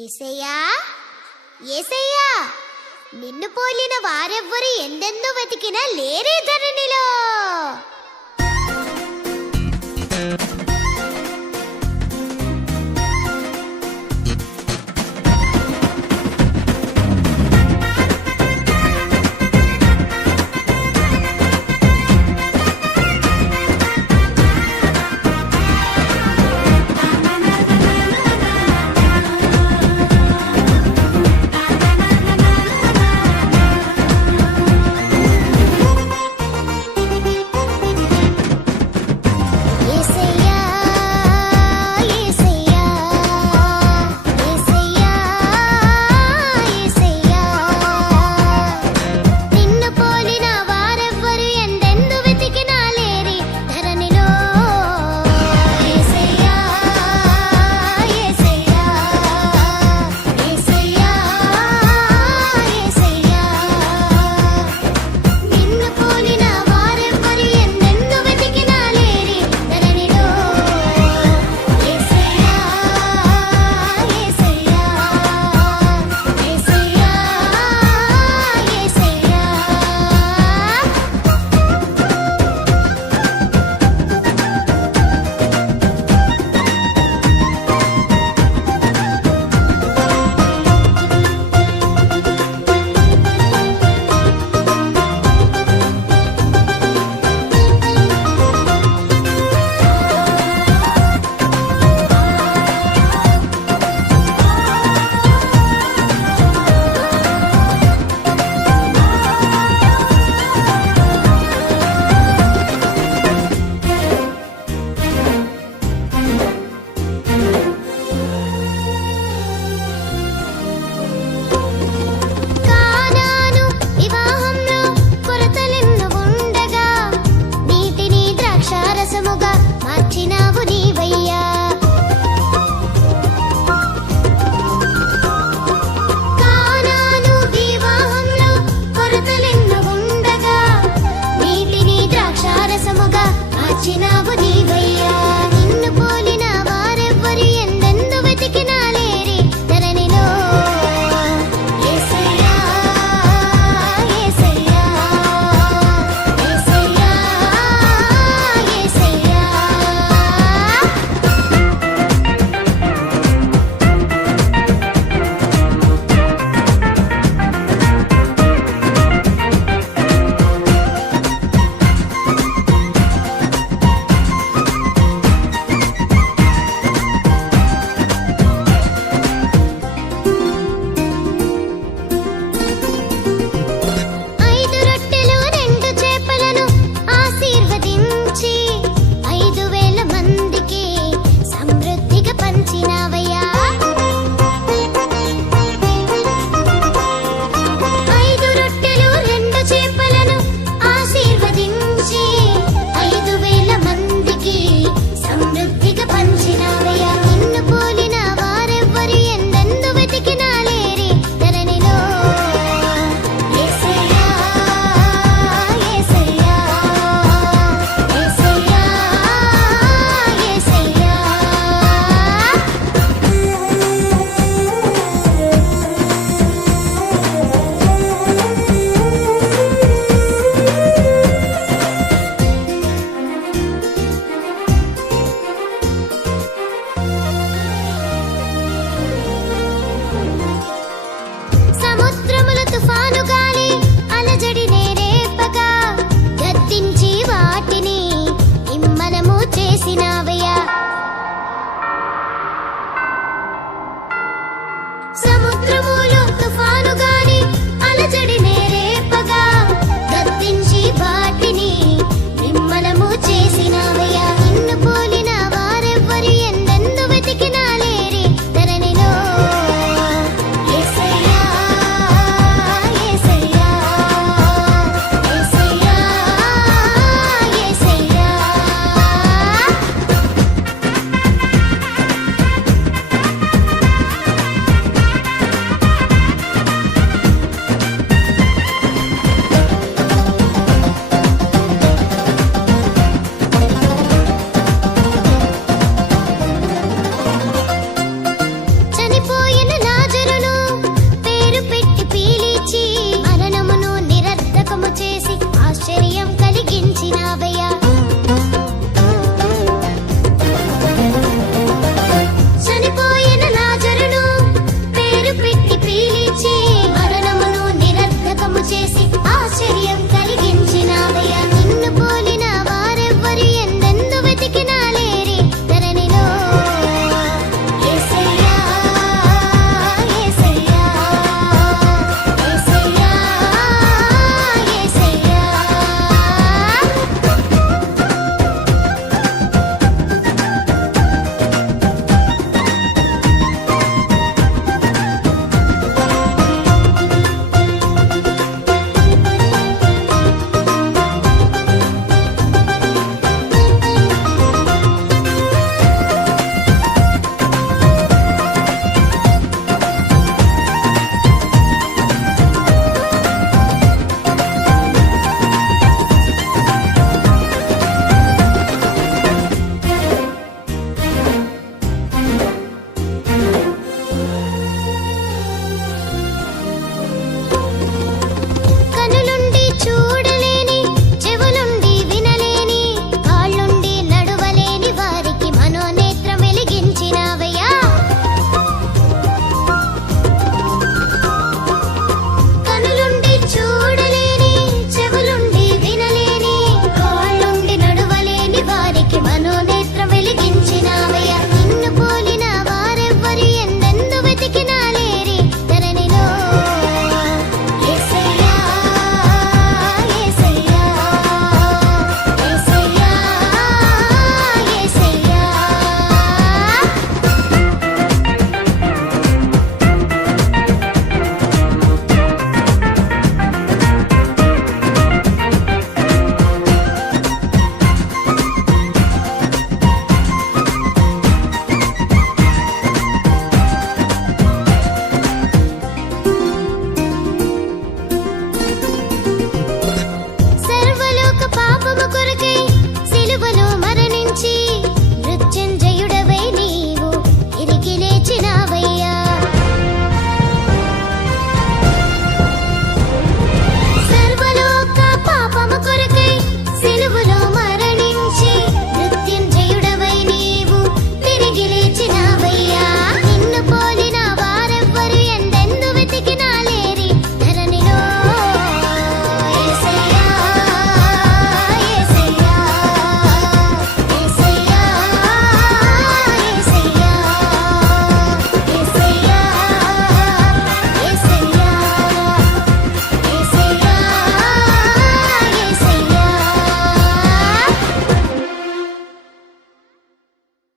ఏసయ్యా ఏసయ్యా నిన్ను పోలిన వారెవ్వరు ఎందెందో వెతికినా లేరే ధరణిలో.